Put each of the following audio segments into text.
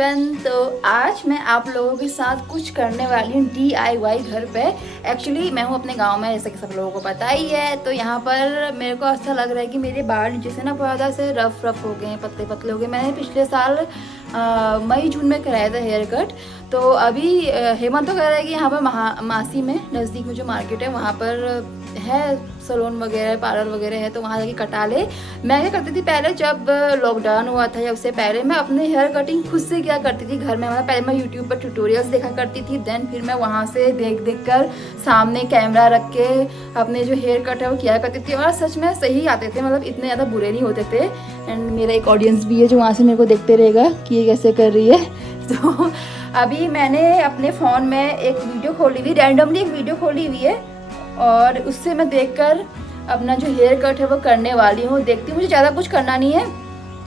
Everyone. तो आज मैं आप लोगों के साथ कुछ करने वाली हूँ DIY घर पे। एक्चुअली मैं हूँ अपने गांव में, जैसे कि सब लोगों को पता ही है। तो यहाँ पर मेरे को ऐसा लग रहा है कि मेरे बाल जैसे ना बहुत ज़्यादा से रफ हो गए हैं, पतले पतले हो गए। मैंने पिछले साल मई जून में कराया था हेयर कट। तो अभी हेमंत तो कह रहा है कि यहाँ पर मासी में नज़दीक में जो मार्केट है वहाँ पर है सैलून वगैरह, पार्लर वगैरह है, तो वहाँ जाके कटा ले। मैं क्या करती थी पहले, जब लॉकडाउन हुआ था या उससे पहले, मैं अपने हेयर कटिंग खुद से क्या करती थी घर में। मतलब पहले मैं यूट्यूब पर ट्यूटोरियल्स देखा करती थी, देन फिर मैं वहाँ से देख कर सामने कैमरा रख के अपने जो हेयर कट है वो किया करती थी। और सच में सही आते थे, मतलब इतने ज़्यादा बुरे नहीं होते थे। एंड मेरा एक ऑडियंस भी है जो वहाँ से मेरे को देखते रहेगा कि ये कैसे कर रही है। तो अभी मैंने अपने फ़ोन में एक वीडियो खोली हुई, रैंडमली एक वीडियो खोली हुई है, और उससे मैं देखकर अपना जो हेयर कट है वो करने वाली हूँ। देखती हूँ, मुझे ज़्यादा कुछ करना नहीं है,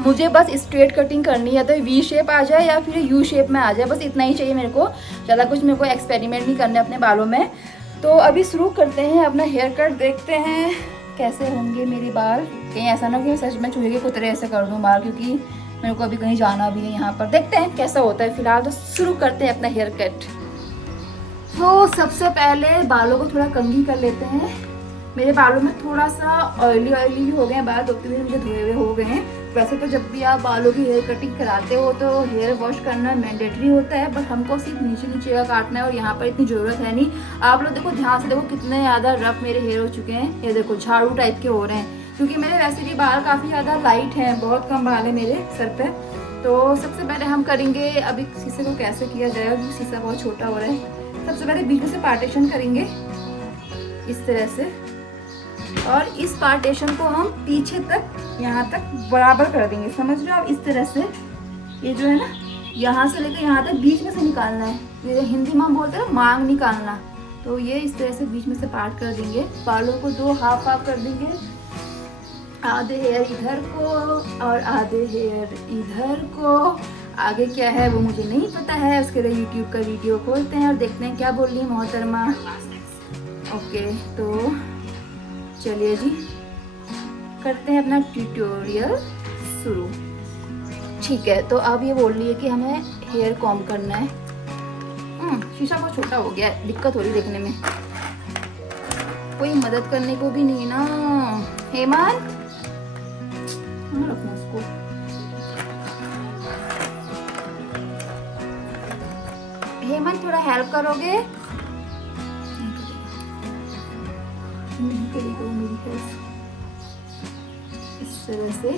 मुझे बस स्ट्रेट कटिंग करनी है, तो V शेप आ जाए या फिर U शेप में आ जाए, बस इतना ही चाहिए मेरे को। ज़्यादा कुछ मेरे को एक्सपेरिमेंट नहीं करना अपने बालों में। तो अभी शुरू करते हैं अपना हेयर कट, देखते हैं कैसे होंगे मेरे बाल। कहीं ऐसा ना कि मैं सच में चूहे के कुतरे ऐसे कर दूँ बाल, क्योंकि मेरे को अभी कहीं जाना भी है यहाँ पर। देखते हैं कैसा होता है। फिलहाल तो शुरू करते हैं अपना हेयर कट। तो सबसे पहले बालों को थोड़ा कंघी कर लेते हैं। मेरे बालों में थोड़ा सा ऑयली भी हो गए हैं बाल, 2-3 दिन मुझे धोए हुए हो गए हैं। वैसे तो जब भी आप बालों की हेयर कटिंग कराते हो तो हेयर वॉश करना मैंडेटरी होता है, बट हमको सिर्फ नीचे का काटना है और यहाँ पर इतनी ज़रूरत है नहीं। आप लोग देखो, ध्यान से देखो कितने ज़्यादा रफ मेरे हेयर हो चुके हैं। ये देखो झाड़ू टाइप के हो रहे हैं, क्योंकि मेरे वैसे भी बाल काफ़ी ज़्यादा लाइट हैं, बहुत कम बाल है मेरे सर पर। तो सबसे पहले हम करेंगे, अभी शीशे को कैसे किया जाएगा क्योंकि शीशा बहुत छोटा हो रहा है। सबसे पहले बीच में से पार्टीशन करेंगे इस तरह से, और इस पार्टीशन को हम पीछे तक यहाँ तक बराबर कर देंगे, समझ रहे हो आप। इस तरह से ये जो है ना, यहाँ से लेकर यहाँ तक बीच में से निकालना है। ये हिंदी में हम बोलते हैं ना, मांग निकालना। तो ये इस तरह से बीच में से पार्ट कर देंगे। बालों को 2 हाफ कर देंगे, आधे हेयर इधर को और आधे हेयर इधर को। आगे क्या है वो मुझे नहीं पता है, उसके लिए यूट्यूब का वीडियो खोलते हैं और देखते हैं क्या बोल रही है मोहतरमा। ओके, तो चलिए जी, करते हैं अपना ट्यूटोरियल शुरू। ठीक है, तो अब ये बोल रही है कि हमें हेयर कॉम्ब करना है। शीशा बहुत छोटा हो गया है, दिक्कत हो रही देखने में। कोई मदद करने को भी नहीं ना। हेमंत, रखना उसको। हेमंत, थोड़ा हेल्प करोगे? नहीं करेगा मेरी हेल्प। इस तरह से,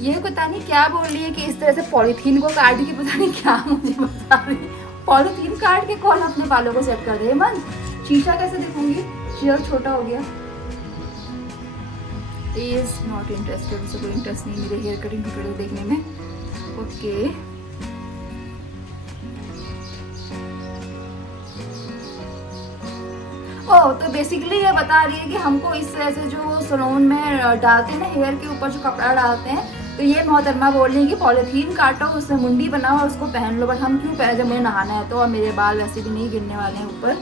ये पता नहीं क्या बोल रही है कि इस तरह से पॉलीथीन को काट के, पता नहीं क्या मुझे बता रही है। पॉलीथीन काट के कौन अपने बालों को सेट कर दे? हेमंत, शीशा कैसे देखूंगी, चेयर छोटा हो गया। इज नॉट इंटरेस्टेड, उसे कोई इंटरेस्ट नहीं मेरे हेयर कटिंग ट्यूटोरियल देखने में। ओके, तो बेसिकली ये बता रही है कि हमको इस तरह से जो सैलून में डालते हैं ना, हेयर के ऊपर जो कपड़ा डालते हैं, तो ये मोहतरमा बोल रही है कि पॉलीथीन काटो, उसमें मुंडी बनाओ और उसको पहन लो। बट हम क्यों पहले, जब मुझे नहाना है तो, और मेरे बाल वैसे भी नहीं गिरने वाले हैं ऊपर,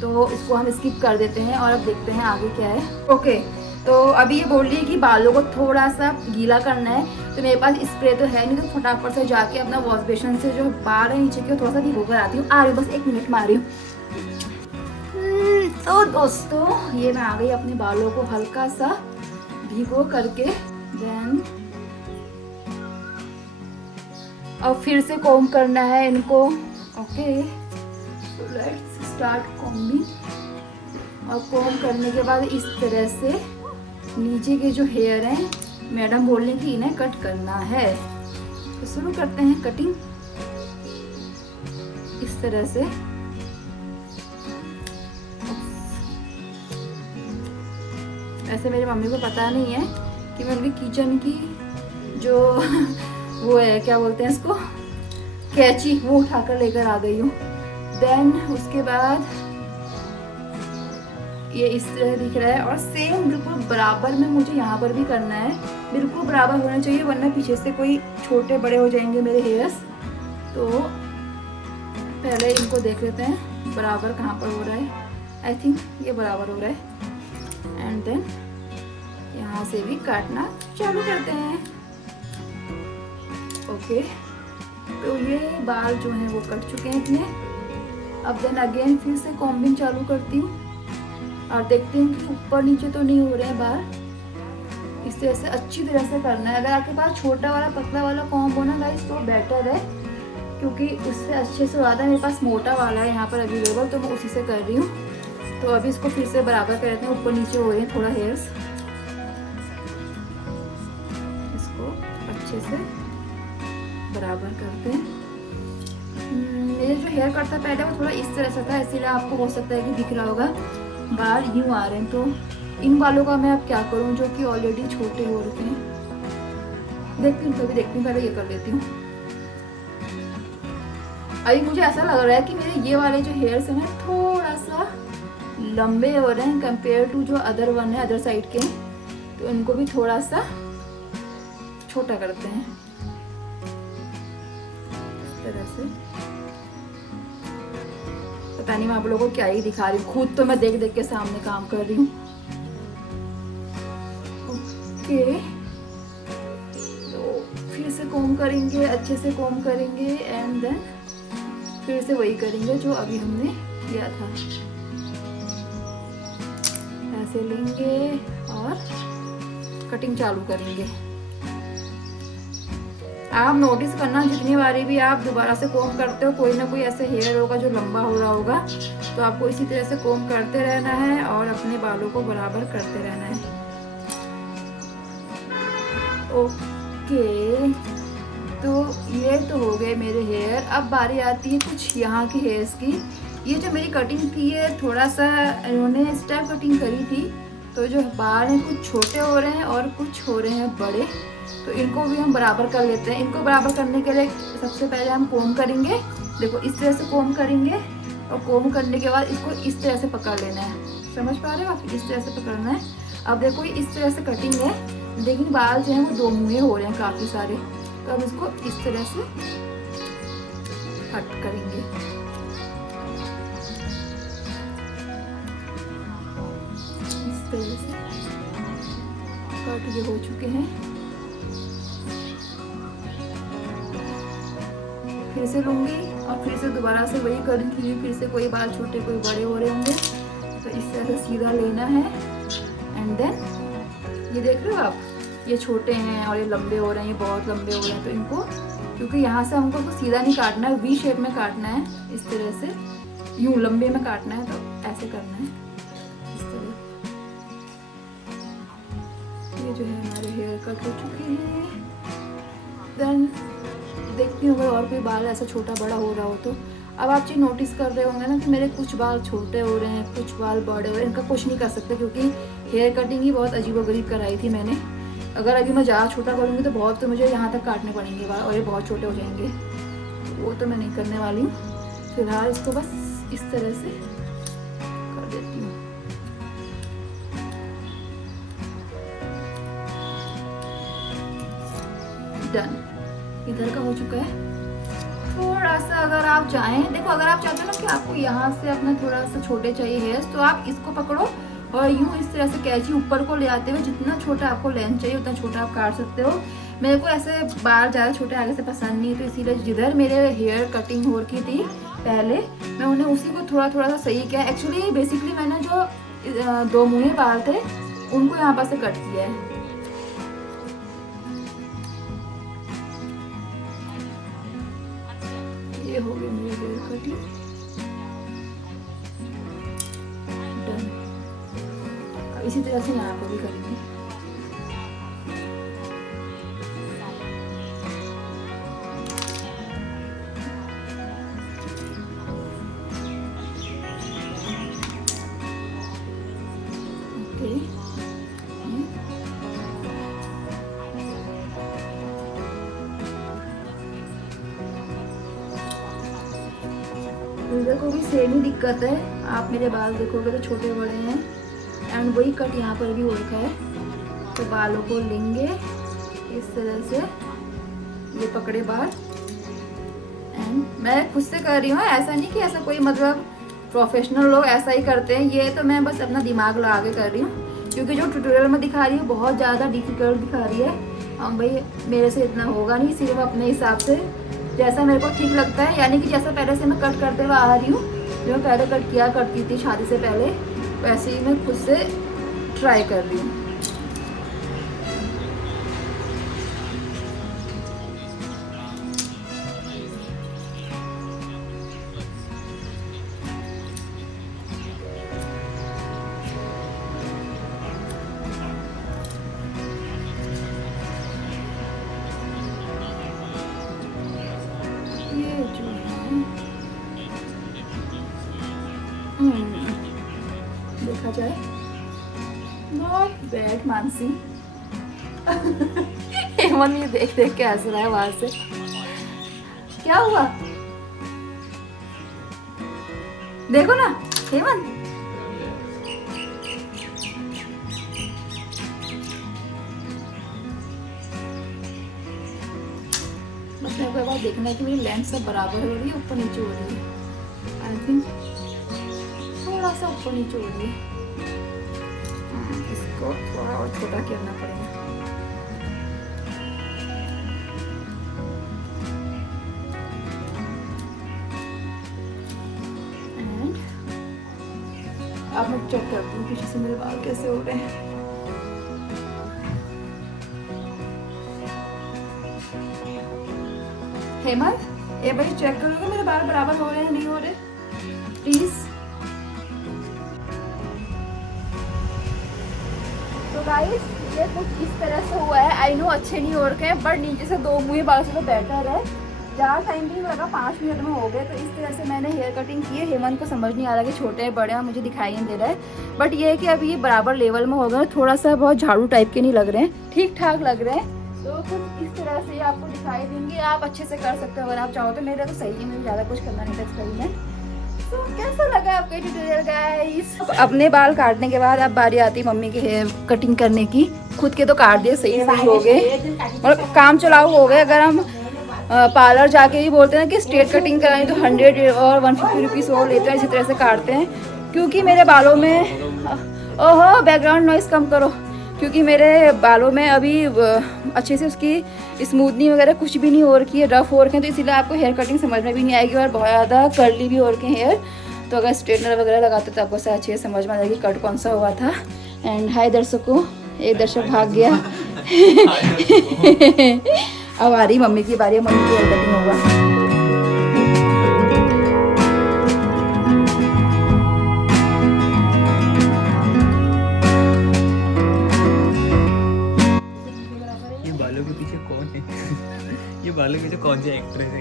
तो इसको हम स्किप कर देते हैं और अब देखते हैं आगे क्या है। ओके, तो अभी ये बोल रही है कि बालों को थोड़ा सा गीला करना है। तो मेरे पास स्प्रे तो है नहीं, तो फटाफट से जाके अपना वॉश बेसिन से जो बाल है नीचे की थोड़ा सा भिगो कर आती हूँ। आ रही हूँ, बस 1 मिनट में आ रही हूँ। तो दोस्तों, ये मैं आ गई अपने बालों को हल्का सा भिगो करके, देन अब फिर से कॉम्ब करना है इनको। ओके, तो लेट्स स्टार्ट कॉम्बिंग। और कॉम्ब करने के बाद इस तरह से नीचे के जो हेयर हैं, मैडम बोल रही कि इन्हें कट करना है। तो शुरू करते हैं कटिंग इस तरह से। ऐसे मेरी मम्मी को पता नहीं है कि मैं उनकी किचन की जो वो है, क्या बोलते हैं इसको, कैंची, वो उठाकर लेकर आ गई हूँ। देन उसके बाद ये इस तरह दिख रहा है, और सेम बिल्कुल बराबर में मुझे यहाँ पर भी करना है। बिल्कुल बराबर होना चाहिए, वरना पीछे से कोई छोटे बड़े हो जाएंगे मेरे हेयर्स। तो पहले इनको देख लेते हैं बराबर कहाँ पर हो रहा है। आई थिंक ये बराबर हो रहा है। एंड देन यहाँ से भी काटना चालू करते हैं। ओके, तो ये बाल जो हैं वो कट चुके हैं इतने। अब देन अगेन फिर से कॉम्बिंग चालू करती हूँ और देखती हूँ कि ऊपर नीचे तो नहीं हो रहे हैं बाल। इस तरह से अच्छी तरह से करना है। अगर आपके पास छोटा वाला पतला वाला कॉम्ब हो ना गाइस तो बेटर है, क्योंकि उससे अच्छे से आता है। मेरे पास मोटा वाला है यहाँ पर अवेलेबल, तो मैं उसी से कर रही हूँ। तो अभी इसको फिर से बराबर कर देते हैं, ऊपर नीचे हो रहे हैं थोड़ा हेयर्स। इसको अच्छे से बराबर करते हैं। मेरे जो हेयर कट था पहले वो थोड़ा इस तरह से था, इसीलिए आपको हो सकता है कि दिख रहा होगा बाल यूँ आ रहे हैं। तो इन बालों का मैं अब क्या करूँ जो कि ऑलरेडी छोटे हो रखे हैं। देखती हूँ, कभी देखती हूँ, पहले ये कर लेती हूँ। अभी मुझे ऐसा लग रहा है कि मेरे ये वाले जो हेयर्स हैं ना थोड़ा सा लंबे हो रहे हैं कंपेयर टू जो अदर वन है अदर साइड के, तो इनको भी थोड़ा सा छोटा करते हैं इस तरह से। पता नहीं मैं आप लोगों को क्या ही दिखा रही हूँ, खुद तो मैं देख देख के सामने काम कर रही हूँ। ओके, तो फिर से कोम करेंगे, अच्छे से कोम करेंगे एंड देन फिर से वही करेंगे जो अभी हमने किया था। ऐसे लेंगे और कटिंग चालू करेंगे। आप नोटिस करना जितनी बारी भी आप दोबारा से कोम करते हो कोई ना कोई ऐसे हेयर होगा जो लंबा हो रहा होगा, तो आपको इसी तरह से कोम करते रहना है और अपने बालों को बराबर करते रहना है। ओके, तो ये तो हो गए मेरे हेयर। अब बारी आती है कुछ यहाँ के हेयर्स की। ये जो मेरी कटिंग थी ये थोड़ा सा इन्होंने स्टेप कटिंग करी थी, तो जो बाल हैं कुछ छोटे हो रहे हैं और कुछ हो रहे हैं बड़े, तो इनको भी हम बराबर कर लेते हैं। इनको बराबर करने के लिए सबसे पहले हम कोम करेंगे। देखो इस तरह से कोम करेंगे और कोम करने के बाद इसको इस तरह से पकड़ लेना है। समझ पा रहे हो आप? इस तरह से पकड़ना है। अब देखो इस तरह से कटिंग है, लेकिन बाल जो हैं वो दो मुँहे हो रहे हैं काफ़ी सारे, तो अब इसको इस तरह से कट करेंगे। इस तरह से कट ये हो चुके हैं। फिर से लूँगी और फिर से दोबारा से वही करूँगी। फिर से कोई बाल छोटे कोई बड़े हो रहे होंगे, तो इस तरह से सीधा लेना है एंड देन ये देख रहे हो आप, ये छोटे हैं और ये लंबे हो रहे हैं, ये बहुत लंबे हो रहे हैं। तो इनको क्योंकि यहाँ से हमको इसको सीधा नहीं काटना है, वी शेप में काटना है, इस तरह से यूं लंबे में काटना है, तो ऐसे करना है इस तरह। ये जो है हमारे हेयर कट हो चुके हैं। देन देखती हूँ अगर और कोई बाल ऐसा छोटा बड़ा हो रहा हो तो। अब आप चीज़ नोटिस कर रहे होंगे ना कि मेरे कुछ बाल छोटे हो रहे हैं, कुछ बाल बड़े हो रहे हैं। इनका कुछ नहीं कर सकते क्योंकि हेयर कटिंग ही बहुत अजीबोगरीब कराई थी मैंने। अगर अभी मैं ज़्यादा छोटा करूँगी तो बहुत, तो मुझे यहाँ तक काटने पड़ेंगे बाल और ये बहुत छोटे हो जाएंगे, वो तो मैं नहीं करने वाली हूँ। फिलहाल इसको बस इस तरह से कर देती हूँ। डन, इधर का हो चुका है। थोड़ा सा अगर आप चाहें, देखो अगर आप चाहते हो ना कि आपको यहाँ से अपना थोड़ा सा छोटे चाहिए हेयर्स, तो आप इसको पकड़ो और यूँ इस तरह से कैंची ऊपर को ले आते हुए जितना छोटा आपको लेंथ चाहिए उतना छोटा आप काट सकते हो। मेरे को ऐसे बाल ज़्यादा छोटे आगे से पसंद नहीं है, तो इसीलिए जिधर मेरे हेयर कटिंग हो रखी थी पहले, मैं उन्हें उसी को थोड़ा थोड़ा सा सही किया। एक्चुअली बेसिकली मैंने जो दो मुँहे बाल थे उनको यहाँ पर से कट किया है। ये हो गई मेरी हेयर कटिंग डन। अब इसी तरह से यहाँ को भी करेंगे। इधर को भी सेम ही दिक्कत है। आप मेरे बाल देखोगे तो छोटे बड़े हैं एंड वही कट यहाँ पर भी हो रखा है। तो बालों को लेंगे इस तरह से, ये पकड़े बाल एंड मैं खुद से कर रही हूँ, ऐसा नहीं कि ऐसा कोई मतलब प्रोफेशनल लोग ऐसा ही करते हैं। ये तो मैं बस अपना दिमाग लगा के कर रही हूँ, क्योंकि जो ट्यूटोरियल में दिखा रही हूँ बहुत ज़्यादा डिफिकल्ट दिखा रही है। भाई मेरे से इतना होगा नहीं, सिर्फ अपने हिसाब से जैसा मेरे को ठीक लगता है, यानी कि जैसा पहले से मैं कट करते हुए आ रही हूँ, जो मैं पहले कट किया करती थी शादी से पहले, वैसे ही मैं खुद से ट्राई कर रही हूँ। ये जो है देखा जाए नॉट बैड मानसी। हेमंत ये देख देख के हंस रहा है वहां से। क्या हुआ देखो ना हेमंत। बस मेरे को एक बार देखना है कि मेरी लेंथ सब बराबर हो रही है, ऊपर नीचे हो रही है। आई थिंक थोड़ा सा ऊपर नीचे हो रही है। इसको थोड़ा और छोटा करना पड़ेगा। एंड अब मैं चेक करती हूँ पीछे से मेरे बाल कैसे हो रहे हैं। हेमंत ये भाई चेक करोगे मेरे बाल बराबर हो रहे हैं नहीं हो रहे प्लीज। तो गाइस ये कुछ इस तरह से हुआ है। आई नो अच्छे नहीं हो रखे हैं, बट नीचे से 2 मुँह बाल से तो बेटर है। ज़्यादा टाइम भी लगा, 5 मिनट में हो गए। तो इस तरह से मैंने हेयर कटिंग की है। हेमंत को समझ नहीं आ रहा कि छोटे हैं बड़े हैं, मुझे दिखाई नहीं दे रहा है। बट ये है कि अभी ये बराबर लेवल में हो गए, थोड़ा सा बहुत झाड़ू टाइप के नहीं लग रहे हैं, ठीक ठाक लग रहे हैं। तो कुछ इस तरह से आपको दिखाई देंगे। आप अच्छे से कर सकते हो अगर आप चाहो तो। मेरा तो सही है, मुझे ज़्यादा कुछ करना नहीं था एक्सपेरिमेंट। तो कैसा लगा आपका ट्यूटोरियल गाइस? अपने बाल काटने के बाद अब बारी आती है मम्मी के हेयर कटिंग करने की। खुद के तो काट दिए, सही सही हो गए और काम चलाऊ हो गए। अगर हम पार्लर जाके ही बोलते हैं कि स्ट्रेट कटिंग करानी तो 100 और 150 रुपीज़ और लेते हैं, इसी तरह से काटते हैं। क्योंकि मेरे बालों में ओहो बैकग्राउंड नॉइस कम करो, क्योंकि मेरे बालों में अभी अच्छे से उसकी स्मूथनिंग वगैरह कुछ भी नहीं हो रखी है, रफ हो रखे हैं। तो इसीलिए आपको हेयर कटिंग समझ में भी नहीं आएगी और बहुत ज़्यादा कर्ली भी हो रखे हैं हेयर। तो अगर स्ट्रेटनर वगैरह लगाते तो आपको अच्छे से समझ में आ जाएगी कट कौन सा हुआ था। एंड हाय दर्शकों, एक दर्शक भाग गया। अब आ रही मम्मी की बारी, मम्मी की हेयर कटिंग होगा। ये बालों के पीछे कौन सी एक्ट्रेस है?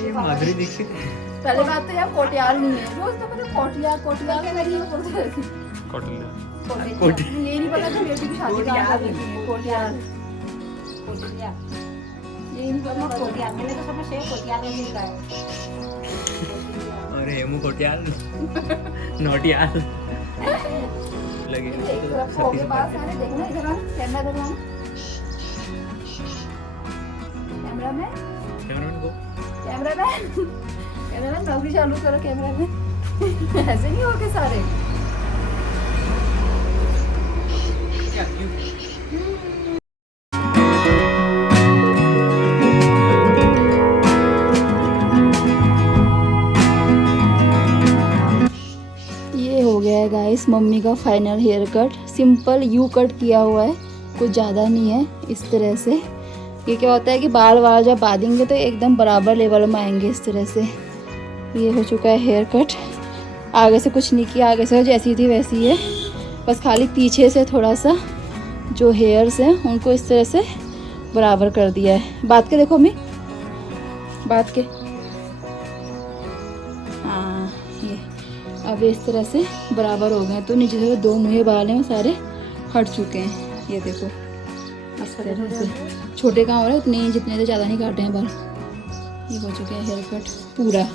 ये माधुरी दीक्षित है। पहले बात तो यार कोटियाल नहीं है, रोज तो मैंने कोटियाल कोटियाल क्या करी है बोलते रहती। ये नहीं पता कि बेटी की शादी कहाँ कर रही है। कोटियाल ये नहीं पता। कोटियाल मैंने तो समझ से कोटियाल में लिखा है। अरे हेमू कोटियाल नोटियाल लगे। एक तरफ हो गए बात सारे। देखना इधर आना, कैमरा इधर आना। कैमरामैन नौकरी चालू करो। कैमरामैन ऐसे नहीं हो गए सारे। ये हो गया है गाइस मम्मी का final hair cut. Simple U cut किया हुआ है, कुछ ज़्यादा नहीं है। इस तरह से ये क्या होता है कि बाल जब बांधेंगे तो एकदम बराबर लेवल में आएंगे। इस तरह से ये हो चुका है हेयर कट। आगे से कुछ नहीं किया, आगे से जैसी थी वैसी है, बस खाली पीछे से थोड़ा सा जो हेयर्स हैं उनको इस तरह से बराबर कर दिया है। बात के देखो मम्मी, बात के। हाँ ये अब इस तरह से बराबर हो गए। तो नीचे से 2 मुँह बाल हैं वो सारे हट चुके हैं। ये देखो इस तरह से। छोटे कहाँ हो रहे हैं उतने, जितने तो ज़्यादा नहीं काटे हैं बाल। ये हो चुके हैं हेयर कट पूरा।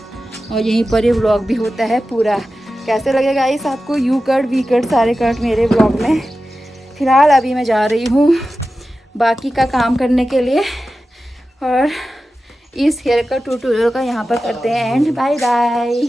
और यहीं पर ये व्लॉग भी होता है पूरा। कैसे लगेगा इस आपको यू कट वी कट सारे कट मेरे व्लॉग में। फ़िलहाल अभी मैं जा रही हूँ बाकी का काम करने के लिए और इस हेयर कट ट्यूटोरियल का यहाँ पर करते हैं एंड। Bye bye.